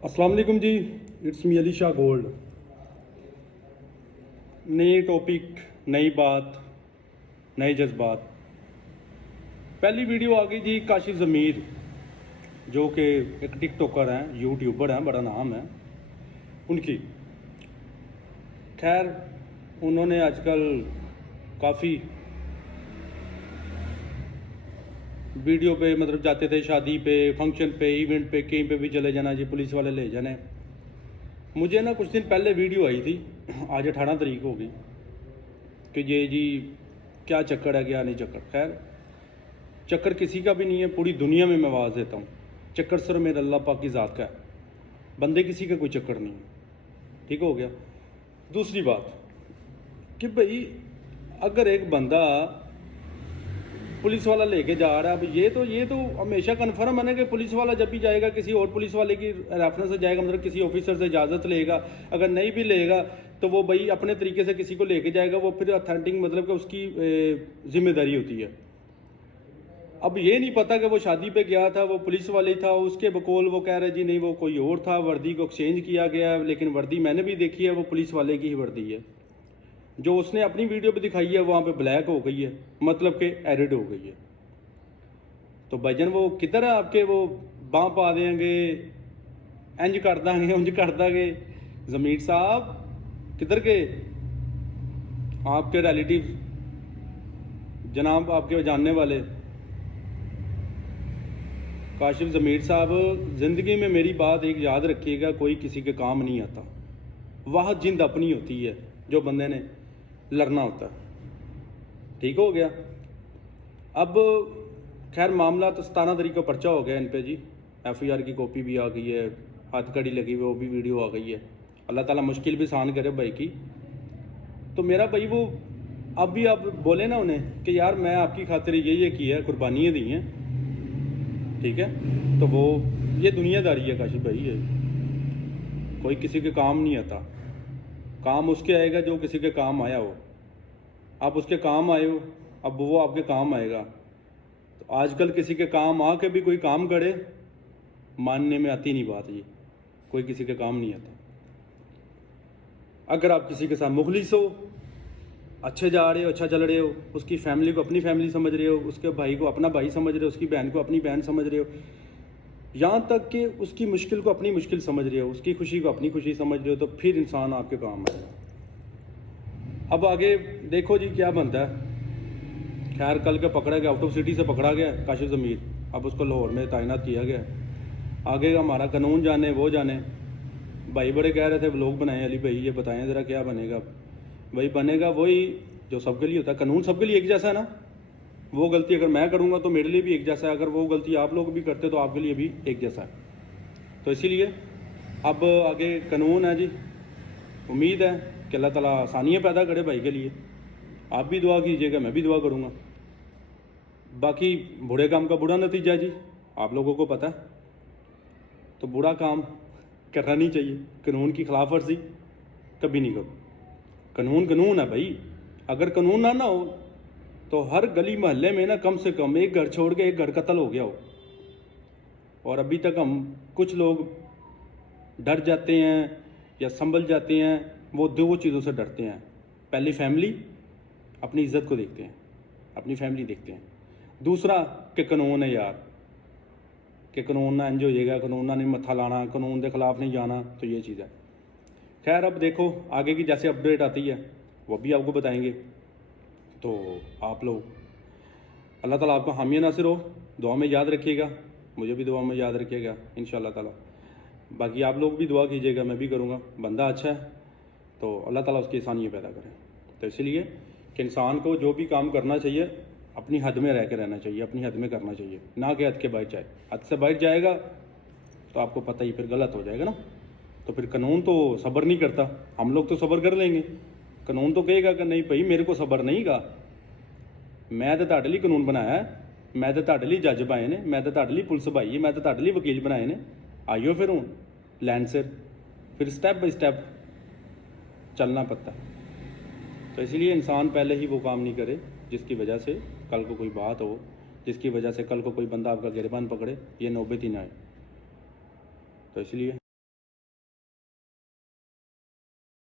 अस्सलाम वालेकुम जी, it's me Ali Shah gold. नए टॉपिक, नई बात, नए जज्बात। पहली वीडियो आ गई जी काशिफ ज़मीर, जो कि एक टिकटॉकर हैं, यूट्यूबर हैं, बड़ा नाम है उनकी। खैर, उन्होंने आजकल काफ़ी वीडियो पे मतलब जाते थे शादी पे, फंक्शन पे, इवेंट पे, कहीं पे भी चले जाना जी, पुलिस वाले ले जाने। मुझे ना कुछ दिन पहले वीडियो आई थी, आज 18 तारीख हो गई, कि ये जी क्या चक्कर है, क्या नहीं चक्कर। खैर, चक्कर किसी का भी नहीं है, पूरी दुनिया में मैं आवाज़ देता हूँ। चक्कर सिर्फ मेरे अल्लाह पाक की ज़ात का है, बंदे किसी का कोई चक्कर नहीं है। ठीक हो गया। दूसरी बात कि भाई अगर एक बंदा पुलिस वाला लेके जा रहा है, अब ये तो हमेशा कन्फर्म है ना कि पुलिस वाला जब भी जाएगा किसी और पुलिस वाले की रेफरेंस से जाएगा, मतलब किसी ऑफिसर से इजाज़त लेगा। अगर नहीं भी लेगा तो वो भाई अपने तरीके से किसी को लेके जाएगा, वो फिर अथेंटिक मतलब कि उसकी जिम्मेदारी होती है। अब ये नहीं पता कि वो शादी पे गया था, वो पुलिस वाले था, उसके बकौल वो कह रहे जी नहीं वो कोई और था, वर्दी को एक्सचेंज किया गया, लेकिन वर्दी मैंने भी देखी है, वो पुलिस वाले की ही वर्दी है। जो उसने अपनी वीडियो पे दिखाई है वहाँ पे ब्लैक हो गई है, मतलब कि एडिड हो गई है। तो भाईजान वो किधर है आपके, वो बाँ पा देंगे, इंज कर देंगे, उंज कर देंगे। ज़मीर साहब किधर के आपके रिलेटिव, जनाब आपके जानने वाले काशिफ ज़मीर साहब, ज़िंदगी में मेरी बात एक याद रखिएगा, कोई किसी के काम नहीं आता। वह जिंद अपनी होती है जो बंदे ने लड़ना होता है। ठीक हो गया। अब खैर मामला तो 17 तारीख को पर्चा हो गया इन पे जी, FIR की कॉपी भी आ गई है, हथकड़ी लगी हुई वो भी वीडियो आ गई है। अल्लाह ताला मुश्किल भी आसान करे भाई की। तो मेरा भाई वो अब भी आप बोले ना उन्हें कि यार मैं आपकी खातिर ये की है, कुर्बानियाँ दी हैं, ठीक है। तो वो ये दुनियादारी है काशिफ भाई, ये कोई किसी के काम नहीं आता। काम उसके आएगा जो किसी के काम आया हो। आप उसके काम आए हो, अब वो आपके काम आएगा। तो आजकल किसी के काम आके भी कोई काम करे, मानने में आती नहीं बात ये, कोई किसी के काम नहीं आता। अगर आप किसी के साथ मुखलिस हो, अच्छे जा रहे हो, अच्छा चल रहे हो, उसकी फैमिली को अपनी फैमिली समझ रहे हो, उसके भाई को अपना भाई समझ रहे हो, उसकी बहन को अपनी बहन समझ रहे हो, यहाँ तक कि उसकी मुश्किल को अपनी मुश्किल समझ रहे हो, उसकी खुशी को अपनी खुशी समझ रहे हो, तो फिर इंसान आपके काम आएगा। अब आगे देखो जी क्या बनता है। खैर कल के पकड़ा गया, आउट ऑफ सिटी से पकड़ा गया काशिफ ज़मीर, अब उसको लाहौर में तैनात किया गया। आगे का हमारा कानून जाने वो जाने। भाई बड़े कह रहे थे व्लॉग बनाएं अली भाई, ये बताएं ज़रा क्या बनेगा। भाई बनेगा वही जो सबके लिए होता है, कानून सबके लिए एक जैसा है ना। वो गलती अगर मैं करूँगा तो मेरे लिए भी एक जैसा है, अगर वो गलती आप लोग भी करते तो आपके लिए भी एक जैसा है। तो इसीलिए अब आगे कानून है जी, उम्मीद है कि अल्लाह ताला आसानियाँ पैदा करे भाई के लिए। आप भी दुआ कीजिएगा, मैं भी दुआ करूँगा। बाकी बुरे काम का बुरा नतीजा जी आप लोगों को पता है, तो बुरा काम करना नहीं चाहिए। कानून की खिलाफ वर्जी कभी नहीं करो। कानून कानून है भाई, अगर कानून ना हो तो हर गली मोहल्ले में ना कम से कम एक घर छोड़ के एक घर कत्ल हो गया हो। और अभी तक हम कुछ लोग डर जाते हैं या संभल जाते हैं, वो दो चीज़ों से डरते हैं। पहली फैमिली, अपनी इज्जत को देखते हैं, अपनी फैमिली देखते हैं। दूसरा कि कानून है यार, कि कानून ना इंज हो जाएगा, कानून ना नहीं मत्था लाना, कानून के खिलाफ नहीं जाना, तो ये चीज़ है। खैर अब देखो आगे की जैसे अपडेट आती है वो भी आपको बताएंगे। तो आप लोग अल्लाह ताला आपको हामी नासिर हो, दुआ में याद रखिएगा, मुझे भी दुआ में याद रखिएगा इंशाअल्लाह ताला। बाकी आप लोग भी दुआ कीजिएगा, मैं भी करूँगा। बंदा अच्छा है तो अल्लाह ताला उसकी आसानियाँ पैदा करें। तो इसलिए कि इंसान को जो भी काम करना चाहिए अपनी हद में रह के रहना चाहिए, अपनी हद में करना चाहिए, ना कि हद के बाहर जाए। हद से बाहर जाएगा तो आपको पता ही फिर गलत हो जाएगा ना। तो फिर कानून तो सब्र नहीं करता, हम लोग तो सब्र कर लेंगे, कानून तो कहेगा कि नहीं भाई मेरे को सब्र नहीं गा, मैं तो ਤੁਹਾਡੇ ਲਈ कानून बनाया है, मैं तो ਤੁਹਾਡੇ ਲਈ जज पाए ने, मैं तो ਤੁਹਾਡੇ ਲਈ पुलिस भाई है, मैं तो ਤੁਹਾਡੇ ਲਈ वकील बनाए ने। आइयो फिर हूँ लैंड से फिर स्टेप बाई स्टेप चलना पड़ता है। तो इसलिए इंसान पहले ही वो काम नहीं करे जिसकी वजह से कल को कोई बात हो, जिसकी वजह से कल को कोई बंदा आपका गिरबान पकड़े, ये नौबत ही ना आए। तो इसलिए